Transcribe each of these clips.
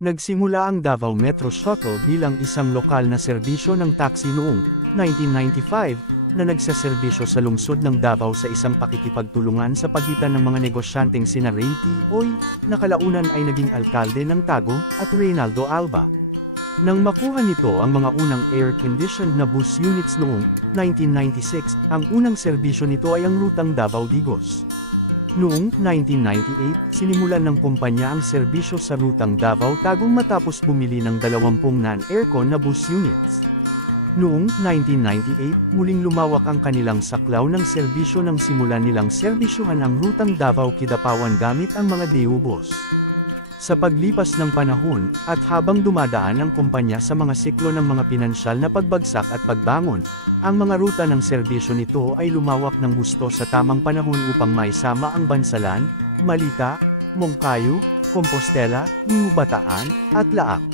Nagsimula ang Davao Metro Shuttle bilang isang lokal na serbisyo ng taxi noong 1995 na nagseserbisyo sa lungsod ng Davao sa isang pakikipagtulungan sa pagitan ng mga negosyanteng sina Ray T. Oy, na kalaunan ay naging alkalde ng Tagum, at Reynaldo Alba. Nang makuha nito ang mga unang air-conditioned na bus units noong 1996, ang unang serbisyo nito ay ang rutang Davao-Digos. Noong 1998, sinimulan ng kumpanya ang serbisyo sa rutang Davao-Tagum matapos bumili ng 20 non-aircon na bus units. Noong 1998, muling lumawak ang kanilang saklaw ng serbisyo nang simulan nilang serbisyuhan ang rutang Davao-Kidapawan gamit ang mga Daewoo-bus. Sa paglipas ng panahon, at habang dumadaan ang kumpanya sa mga siklo ng mga pinansyal na pagbagsak at pagbangon, ang mga ruta ng serbisyo nito ay lumawak ng husto sa tamang panahon upang maisama ang Bansalan, Malita, Moncayo, Compostela, New Bataan, at Laak.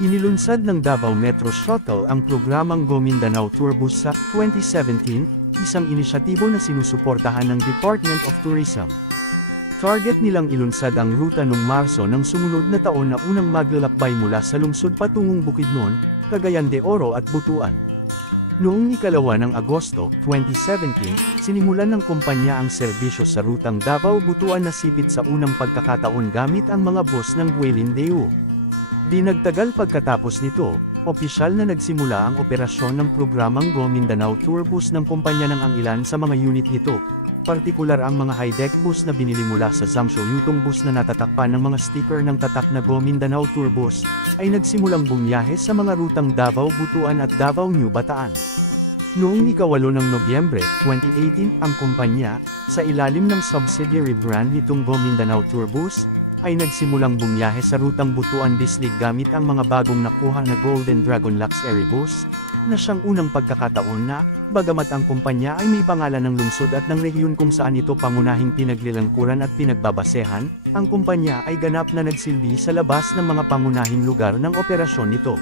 Inilunsad ng Davao Metro Shuttle ang programang Go Mindanao Tourbus sa 2017, isang inisyatibo na sinusuportahan ng Department of Tourism. Target nilang ilunsad ang ruta noong Marso ng sumunod na taon na unang maglalakbay mula sa lungsod patungong Bukidnon, Cagayan de Oro at Butuan. Noong ikalawa ng Agosto, 2017, sinimulan ng kumpanya ang serbisyo sa rutang Davao-Butuan na sipit sa unang pagkakataon gamit ang mga bus ng Guilin Daewoo. Di nagtagal pagkatapos nito, opisyal na nagsimula ang operasyon ng programang Go Mindanao Tourbus ng kumpanya ng ang ilan sa mga unit nito, partikular ang mga high-deck bus na binili mula sa Zamsho. Yutong bus na natatakpan ng mga sticker ng tatak na Go Mindanao Tourbus, ay nagsimulang bumiyahe sa mga rutang Davao-Butuan at Davao-New Bataan. Noong ika-8 ng Nobyembre, 2018, ang kumpanya, sa ilalim ng subsidiary brand nitong Go Mindanao Tourbus, ay nagsimulang bumiyahe sa rutang Butuan-Bislig gamit ang mga bagong nakuha na Golden Dragon Luxury Bus, na siyang unang pagkakataon na, bagamat ang kumpanya ay may pangalan ng lungsod at ng rehiyon kung saan ito pangunahing pinaglilangkuran at pinagbabasehan, ang kumpanya ay ganap na nagsilbi sa labas ng mga pangunahing lugar ng operasyon nito.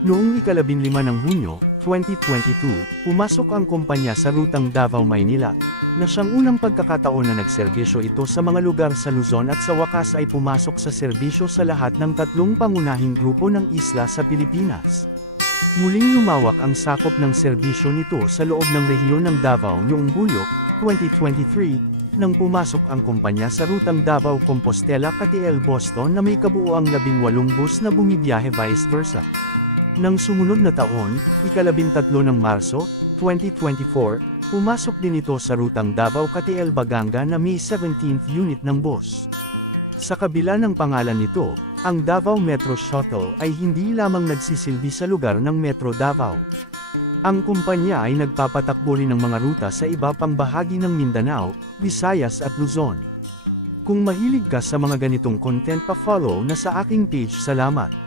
Noong ika-15 ng Hunyo, 2022, pumasok ang kumpanya sa rutang Davao-Maynila, na siyang unang pagkakataon na nagserbisyo ito sa mga lugar sa Luzon at sa wakas ay pumasok sa serbisyo sa lahat ng tatlong pangunahing grupo ng isla sa Pilipinas. Muling lumawak ang sakop ng serbisyo nito sa loob ng rehiyon ng Davao noong Hulyo, 2023, nang pumasok ang kumpanya sa rutang Davao-Compostela-Catiel-Boston na may kabuuang 18 bus na bumibiyahe vice versa. Nang sumunod na taon, ika-13 ng Marso, 2024, pumasok din ito sa rutang Davao-Catiel-Baganga na may 17th unit ng bus. Sa kabila ng pangalan nito, ang Davao Metro Shuttle ay hindi lamang nagsisilbi sa lugar ng Metro Davao. Ang kumpanya ay nagpapatakbo rin ng mga ruta sa iba pang bahagi ng Mindanao, Visayas at Luzon. Kung mahilig ka sa mga ganitong content, pa-follow na sa aking page. Salamat!